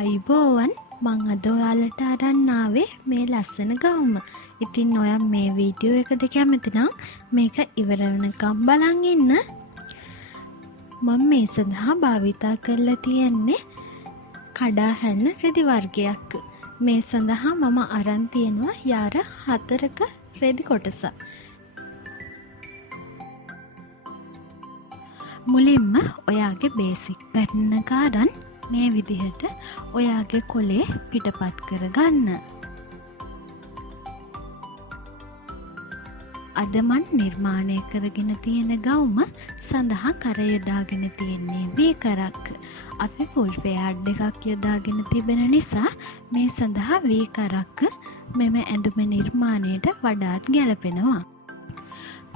අයිබෝවන් මං අද ඔයාලට අරන් ආවේ මේ ලස්සන ගවුම. ඉතින් ඔයා මේ වීඩියෝ එකට කැමති නම් මේක ඉවර වෙනකම් බලන් ඉන්න. මම මේ සඳහා භාවිතා කරලා තියෙන්නේ කඩා හැන්න රෙදි වර්ගයක්. මේ සඳහා මම අරන් තියෙනවා යාර 4ක රෙදි කොටස. මුලින්ම ඔයාගේ බේසික් පැටර්න් එක අරන් මේ විදිහට ඔයාගේ කොලේ පිටපත් කරගන්න. අද මන් නිර්මාණය කරගෙන තියෙන ගවුම සඳහා කර යොදාගෙන තියෙන්නේ වී කරක්. අපි ෆුල් ෆෙයාඩ් එකක් යොදාගෙන තිබෙන නිසා මේ සඳහා වී කරක් මෙම ඇඳුම නිර්මාණයට වඩාත් ගැලපෙනවා.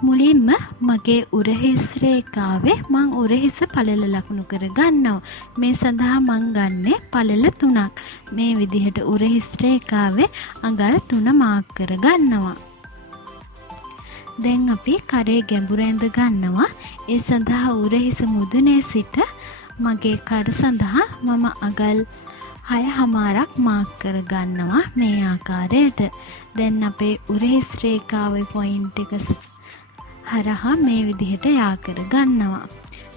මුලින්ම මගේ උරහිස් රේඛාවේ මං උරහිස පළල ලකුණු කර ගන්නවා. මේ සඳහා මං ගන්නේ පළල 3ක්. මේ විදිහට උරහිස් රේඛාවේ අඟල් 3 මාක් කර ගන්නවා. දැන් අපි කරේ ගැඹුර ඇඳ ගන්නවා. ඒ සඳහා උරහිස මුදුනේ සිට මගේ කර සඳහා මම අඟල් 6.5ක් මාක් කර ගන්නවා මේ ආකාරයට. දැන් අපේ උරහිස් රේඛාවේ පොයින්ට් එක හරහා මේ විදිහට යා කර ගන්නවා.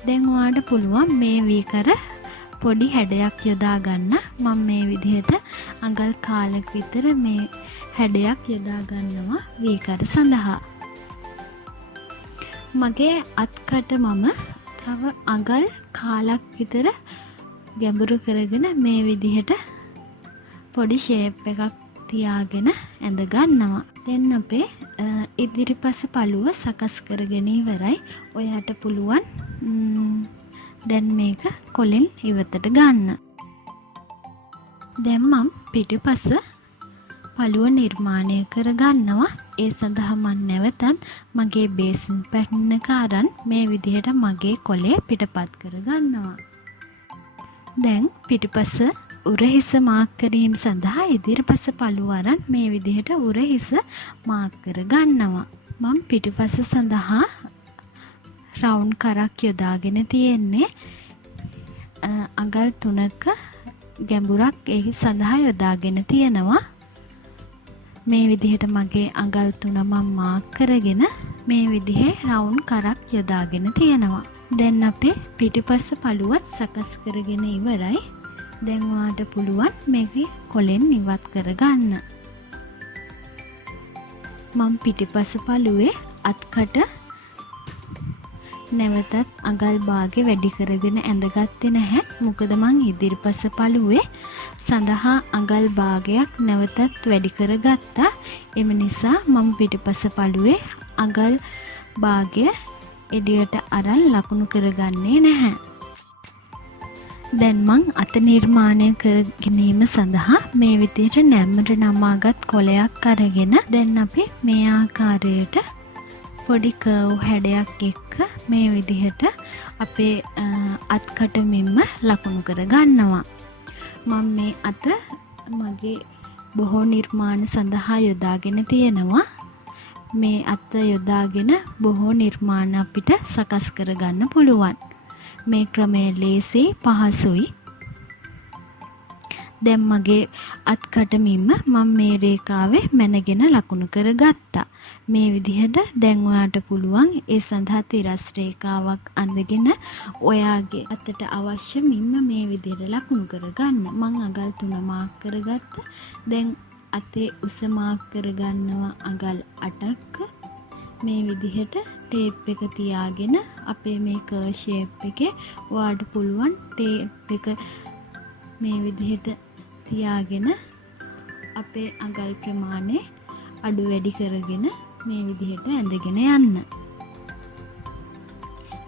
දැන් ඔයාලට පුළුවන් මේ වී කර පොඩි හැඩයක් යොදා ගන්න. මම මේ විදිහට අඟල් කාලක විතර මේ හැඩයක් යොදා ගන්නවා වී කර සඳහා. මගේ අත්කට මම තව අඟල් කාලක් විතර ගැඹුරු කරගෙන මේ විදිහට පොඩි ෂේප් එකක් තියාගෙන ඇඳ ගන්නවා. දැන් අපේ ඉදිරිපස පළුව සකස් කරගෙන ඉවරයි. ඔයාට පුළුවන් දැන් මේක කොලෙන් ඉවතට ගන්න. දැන් මම පිටුපස පළුව නිර්මාණය කර ගන්නවා. ඒ සඳහා මම නැවතත් මගේ බේසික් පැටර්න් එක අරන් මේ විදිහට මගේ කොලේ පිටපත් කර ගන්නවා. දැන් පිටුපස උරහිස මාක් කිරීම සඳහා ඉදිරිපස පළුව අරන් මේ විදිහට උරහිස මාක් කර ගන්නවා. මම පිටුපස සඳහා රවුන්ඩ් කරක් යොදාගෙන තියෙන්නේ අඟල් 3ක ගැඹුරක් ඒ සඳහා යොදාගෙන තියෙනවා. මේ විදිහට මගේ අඟල් 3 මම මාක් කරගෙන මේ විදිහේ රවුන්ඩ් කරක් යොදාගෙන තියෙනවා. දැන් අපේ පිටුපස පළුවත් සකස් කරගෙන ඉවරයි. දැන් ඔයාට පුළුවන් මේක කොලෙන් ඉවත් කරගන්න. මම පිටිපස පළුවේ අත්කට නැවතත් අඟල් භාගෙ වැඩි කරගෙන ඇඳගත්තේ නැහැ. මොකද මං ඉදිරිපස පළුවේ සඳහා අඟල් භාගයක් නැවතත් වැඩි කරගත්තා. එම නිසා මම පිටිපස පළුවේ අඟල් භාගය එළියට අරන් ලකුණු කරගන්නේ නැහැ. දැන් මං අත නිර්මාණය කර ගැනීම සඳහා මේ විදිහට නැම්මට නමාගත් කොලයක් අරගෙන දැන් අපි මේ ආකාරයට පොඩි කර්ව් හැඩයක් එක්ක මේ විදිහට අපේ අත්කටමින්ම ලකුණු කර ගන්නවා. මම මේ අත මගේ බොහෝ නිර්මාණ සඳහා යොදාගෙන තියෙනවා. මේ අත යොදාගෙන බොහෝ නිර්මාණ අපිට සකස් කරගන්න පුළුවන්. මේ ක්‍රමයේ ලේසි පහසුයි. දැන් මගේ අත්කටමින්ම මම මේ රේඛාවේ මැනගෙන ලකුණු කරගත්තා. මේ විදිහට දැන් ඔයාට පුළුවන් ඒ සඳහා තිරස් රේඛාවක් අඳගෙන ඔයාගේ අතට අවශ්‍ය මින්ම මේ විදිහට ලකුණු කරගන්න. මම අඟල් 3 මාක් කරගත්තා. දැන් අතේ උස මාක් කරගන්නවා අඟල් 8ක්. මේ විදිහට ටේප් එක තියාගෙන අපේ මේ කර්ව් ෂේප් එකේ ඔයාට පුළුවන් ටේප් එක මේ විදිහට තියාගෙන අපේ අඟල් ප්‍රමාණය අඩු වැඩි කරගෙන මේ විදිහට ඇඳගෙන යන්න.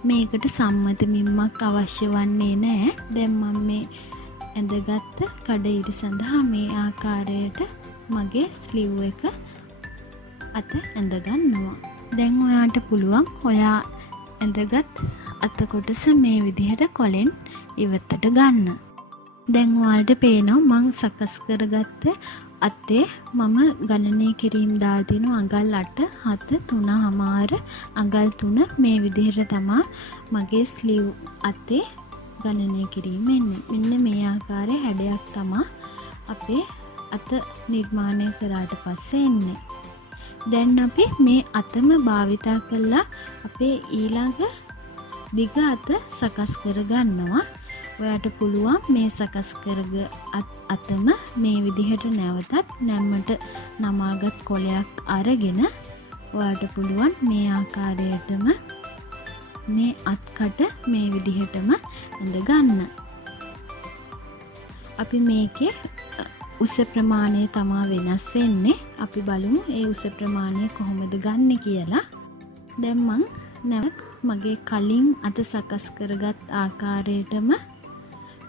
මේකට සම්මත මිම්මක් අවශ්‍ය වන්නේ නැහැ. දැන් මම මේ ඇඳගත්ත කඩඉරි සඳහා මේ ආකාරයට මගේ ස්ලිව් එක අත ඇඳ ගන්නවා. දැන් ඔයාට පුළුවන් ඔයා ඇඳගත් අත කොටස මේ විදිහට කොලෙන් ඉවතට ගන්න. දැන් ඔයාලට පේනවා මං සකස් කරගත්ත අතේ මම ගණනය කිරීම දාලා තිනවා අඟල් 8 7 3.5 අඟල් 3 මේ විදිහට තමයි මගේ ස්ලිව් අතේ ගණනය කිරීම එන්නේ. මෙන්න මේ ආකාරයේ හැඩයක් තමයි අපේ අත නිර්මාණය කරාට පස්සේ එන්නේ. දැන් අපි මේ අතම භාවිතා කරලා අපේ ඊළඟ දිග අත සකස් කරගන්නවා. ඔයාට පුළුවන් මේ සකස් කරග අතම මේ විදිහට නැවතත් නැම්මට නමාගත් කොලයක් අරගෙන ඔයාට පුළුවන් මේ ආකාරයටම මේ අත්කට මේ විදිහටම ඇඳ ගන්න. අපි මේකේ උස ප්‍රමාණය තමා වෙනස් වෙන්නේ. අපි බලමු ඒ උස ප්‍රමාණය කොහොමද ගන්න කියලා. දැන් මං නැවත මගේ කලින් අත සකස් කරගත් ආකාරයටම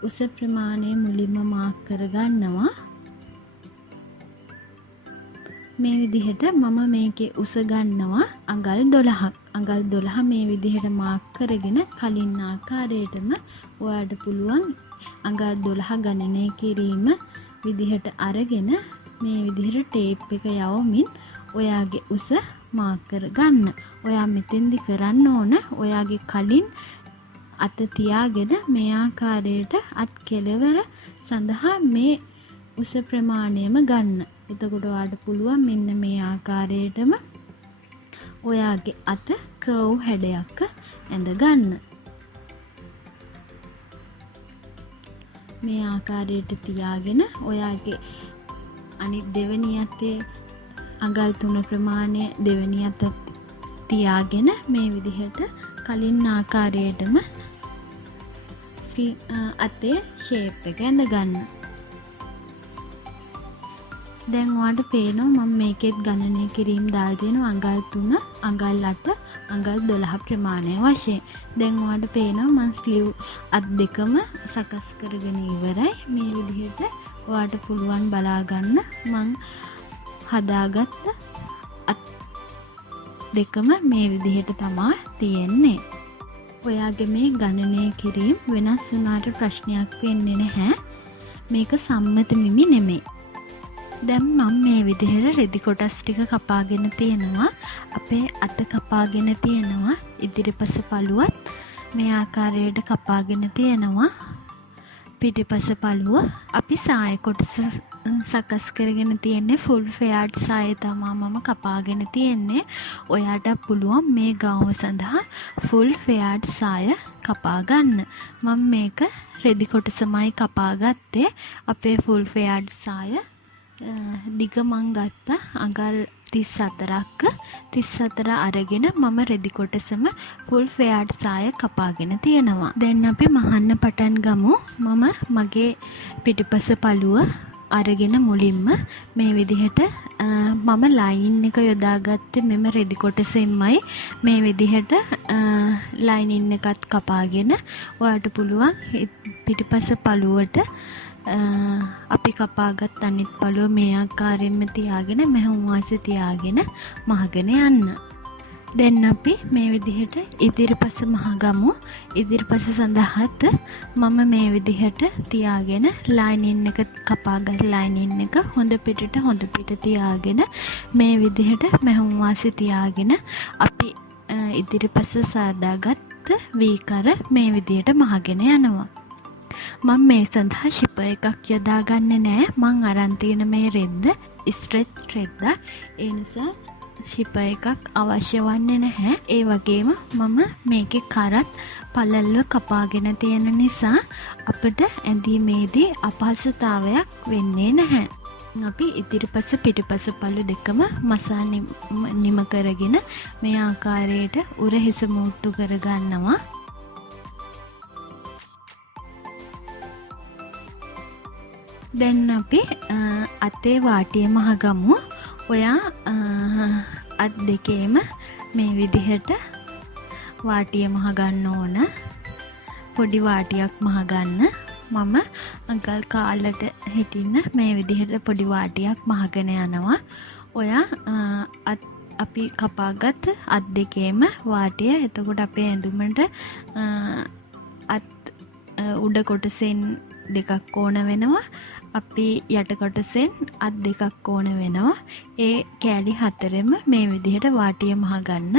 උස ප්‍රමාණය මුලින්ම මාක් කරගන්නවා. මේ විදිහට මම මේකේ උස ගන්නවා අඟල් 12ක්. අඟල් 12 මේ විදිහට මාක් කරගෙන කලින් ආකාරයටම ඔයාට පුළුවන් අඟල් 12 ගණනය කිරීම විදිහට අරගෙන මේ විදිහට ටේප් එක යවමින් ඔයාගේ උස මාක් කරගන්න. ඔයා මෙතෙන්දි කරන්න ඕන ඔයාගේ කලින් අත තියාගෙන මේ ආකාරයට අත් කෙළවර සඳහා මේ උස ප්‍රමාණයම ගන්න. එතකොට ඔයාට පුළුවන් මෙන්න මේ ආකාරයටම ඔයාගේ අත කර්ව් හැඩයක් ඇඳ ගන්න. මේ ආකාරයට තියාගෙන ඔයාගේ අනිත් දෙවෙනි අතේ අඟල් 3 ප්‍රමාණය දෙවෙනි අත තියාගෙන මේ විදිහට කලින් ආකාරයටම අතේ ෂේප් එක ඇඳ ගන්න. දැන් ඔයාලට පේනවා මම මේකෙත් ගණනය කිරීම දාලා තියෙනවා අඟල් 3, අඟල් 8, අඟල් 12 ප්‍රමාණය වශයෙන්. දැන් ඔයාලට පේනවා මම ස්ලිව් අත් දෙකම සකස් කරගෙන ඉවරයි. මේ විදිහට ඔයාලට පුළුවන් බලා ගන්න මම හදාගත්ත අත් දෙකම මේ විදිහට තමයි තියෙන්නේ. ඔයාගේ මේ ගණනය කිරීම වෙනස් වුණාට ප්‍රශ්නයක් වෙන්නේ නැහැ. මේක සම්මත මිමි නෙමෙයි. දැන් මම මේ විදිහට රෙදි කොටස් ටික කපාගෙන තියෙනවා. අපේ අත කපාගෙන තියෙනවා. ඉදිරිපස පළුවත් මේ ආකාරයට කපාගෙන තියෙනවා. පිටිපස පළුව අපි සාය කොටස සකස් කරගෙන තියෙන්නේ ෆුල් ෆෙයාර්ඩ් සාය තමයි මම කපාගෙන තියෙන්නේ. ඔයාට පුළුවන් මේ ගාව සඳහා ෆුල් ෆෙයාර්ඩ් සාය කපා ගන්න. මම මේක රෙදි කොටසමයි කපාගත්තේ. අපේ ෆුල් ෆෙයාර්ඩ් සාය දිග මං ගත්තා අඟල් 34ක්. 34 අරගෙන මම රෙදි කොටසම ෆුල් ෆෙයාර්ඩ් සාය කපාගෙන තියෙනවා. දැන් අපි මහන්න පටන් ගමු. මම මගේ පිටිපස පළුව අරගෙන මුලින්ම මේ විදිහට මම ලයින් එක යොදාගත්තේ මෙම රෙදි කොටසෙන්මයි. මේ විදිහට ලයින් එකත් කපාගෙන ඔයාට පුළුවන් පිටිපස පළුවට අපි කපාගත් අනිත් පළුව මේ ආකාරයෙන්ම තියාගෙන මෙහුම් වාසේ තියාගෙන මහගෙන යන්න. දැන් අපි මේ විදිහට ඉදිරිපස මහගමු. ඉදිරිපස සඳහාත් මම මේ විදිහට තියාගෙන ලයිනින් එක කපාගත් ලයිනින් එක හොඳ පිට තියාගෙන මේ විදිහට මෙහුම් වාසේ තියාගෙන අපි ඉදිරිපස සාදාගත් වීකර මේ විදිහට මහගෙන යනවා. මම මේ සඳහා ශිපර් එකක් යොදා ගන්නෙ නෑ. මං අරන් තියෙන මේ රෙද්ද ස්ට්‍රෙච් රෙද්ද. ඒ නිසා ශිපර් එකක් අවශ්‍ය වන්නේ නැහැ. ඒ වගේම මම මේකේ කරත් පළල්ව කපාගෙන තියෙන නිසා අපිට ඇඳීමේදී අපහසුතාවයක් වෙන්නේ නැහැ. අපි ඉදිරිපස පිටිපස පළු දෙකම මසා නිම කරගෙන මේ ආකාරයට උරහිස මුට්ටු කරගන්නවා. දැන් අපි අතේ වාටිය මහගමු. ඔයා අත් දෙකේම මේ විදිහට වාටිය මහගන්න ඕන. පොඩි වාටියක් මහගන්න. මම අඟල් කාලට හිටින්න මේ විදිහට පොඩි වාටියක් මහගෙන යනවා. ඔයා අපි කපාගත් අත් දෙකේම වාටිය. එතකොට අපේ ඇඳුමට අත් උඩ කොටසෙන් දෙකක් ඕන වෙනවා. අපි යට කොටසෙන් අත් දෙකක් ඕන වෙනවා. ඒ කෑලි හතරෙම මේ විදිහට වාටිය මහගන්න.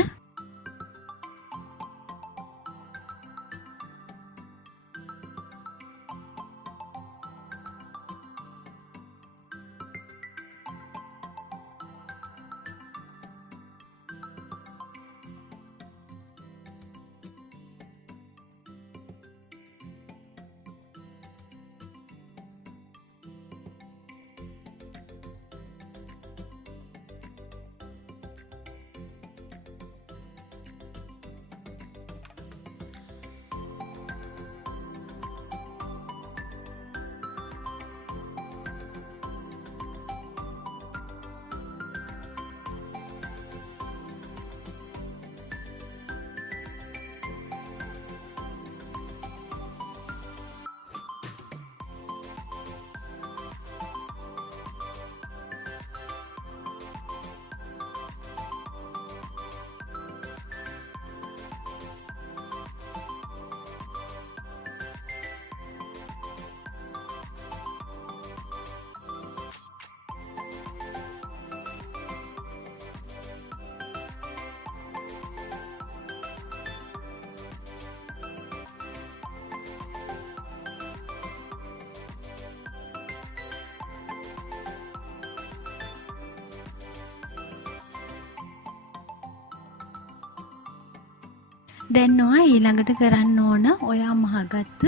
දැන් ඔයා ඊළඟට කරන්න ඕන ඔයා මහගත්ත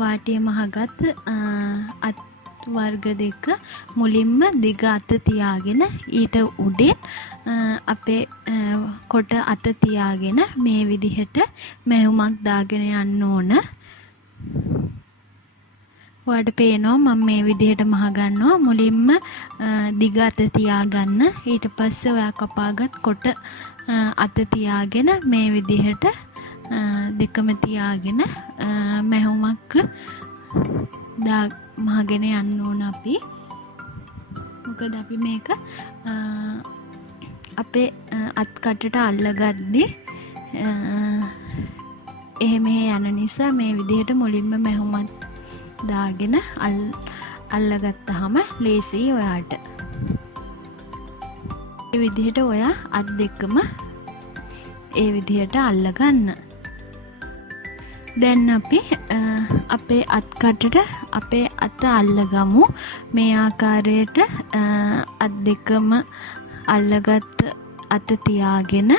වාටිය මහගත් අත් වර්ග දෙක මුලින්ම දිග අත තියාගෙන ඊට උඩින් අපේ කොට අත තියාගෙන මේ විදිහට මැහුමක් දාගෙන යන්න ඕන. ඔයාලට පේනවා මම මේ විදිහට මහ ගන්නවා. මුලින්ම දිග අත තියාගන්න. ඊට පස්සේ ඔයා කපාගත් කොට අත තියාගෙන මේ විදිහට දෙකම තියාගෙන මැහුමක් මහගෙන යන්න ඕන අපි. මොකද අපි මේක අපේ අත් කටට අල්ලගද්දි එහෙම යන නිසා මේ විදිහට මුලින්ම මැහුමක් දාගෙන අල්ලගත්තාම ලේසි ඔයාට. මේ විදිහට ඔයා අත් දෙකම ඒ විදිහට අල්ලගන්න. දැන් අපි අපේ අත් කටට අපේ අත අල්ලගමු. මේ ආකාරයට අත් දෙකම අල්ලගත් අත තියාගෙන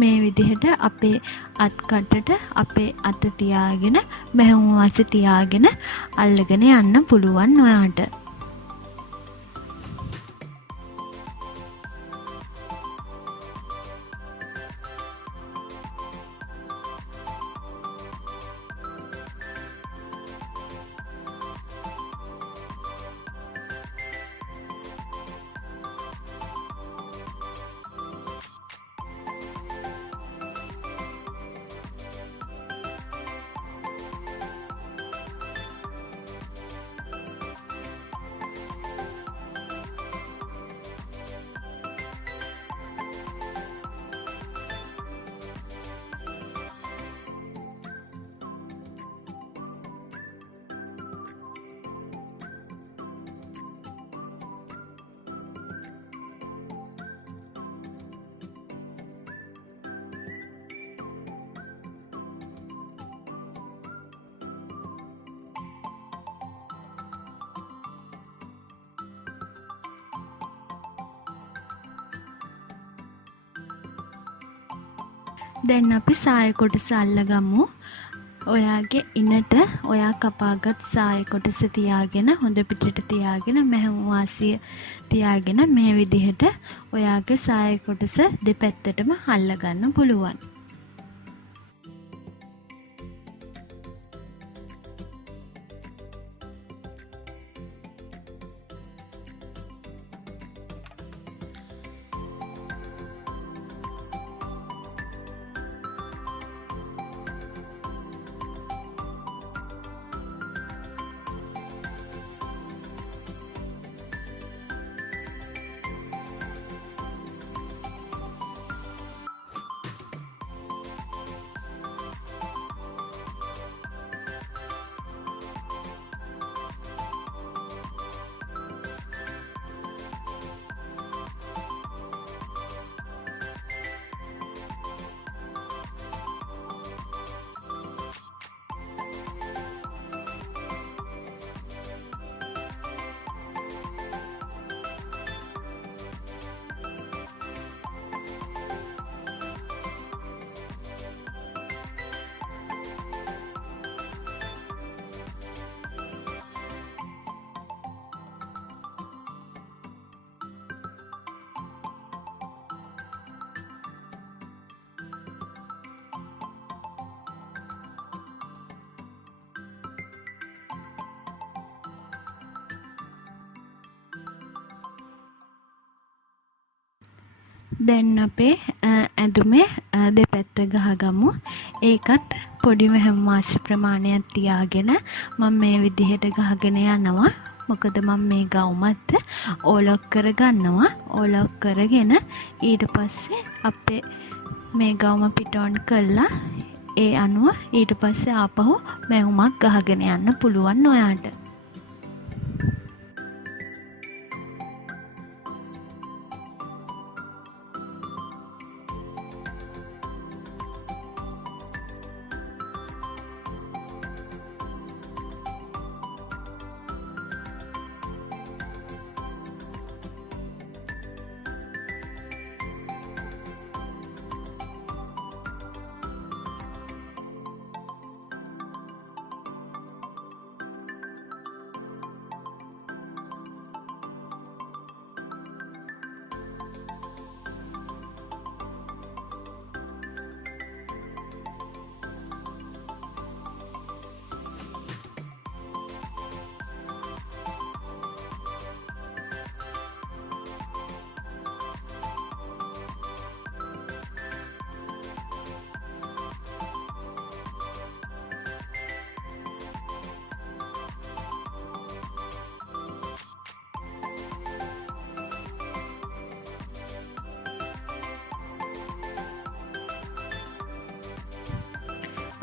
මේ විදිහට අපේ අත් කටට අපේ අත තියාගෙන මැහුම වාසි තියාගෙන අල්ලගෙන යන්න පුළුවන් ඔයාට. දැන් අපි සාය කොටස අල්ලගමු. ඔයාගේ ඉනට ඔයා කපාගත් සාය කොටස තියාගෙන හොඳ පිටට තියාගෙන මැහුම් වාසිය තියාගෙන මේ විදිහට ඔයාගේ සාය කොටස දෙපැත්තටම අල්ලගන්න පුළුවන්. දැන් අපේ ඇඳුමේ දෙපැත්ත ගහගමු. ඒකත් පොඩි මැහුම් වාසි ප්‍රමාණයක් තියාගෙන මම මේ විදිහට ගහගෙන යනවා. මොකද මම මේ ගවුමත් ඕලොක් කරගන්නවා. ඕලොක් කරගෙන ඊට පස්සේ අපේ මේ ගවුම පිටෝන් කළා. ඒ අනුව ඊට පස්සේ ආපහු මැහුමක් ගහගෙන යන්න පුළුවන් ඔයාට.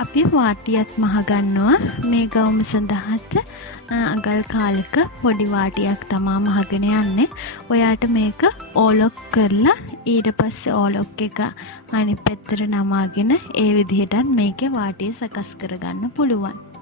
අපි වාටියත් මහගන්නවා. මේ ගවුම සඳහාත් අඟල් කාලක පොඩි වාටියක් තමා මහගෙන යන්නේ. ඔයාට මේක ඕලොක් කරලා ඊට පස්සේ ඕලොක් එක අනිත් පැත්තට නමාගෙන ඒ විදිහටත් මේකේ වාටිය සකස් කරගන්න පුළුවන්.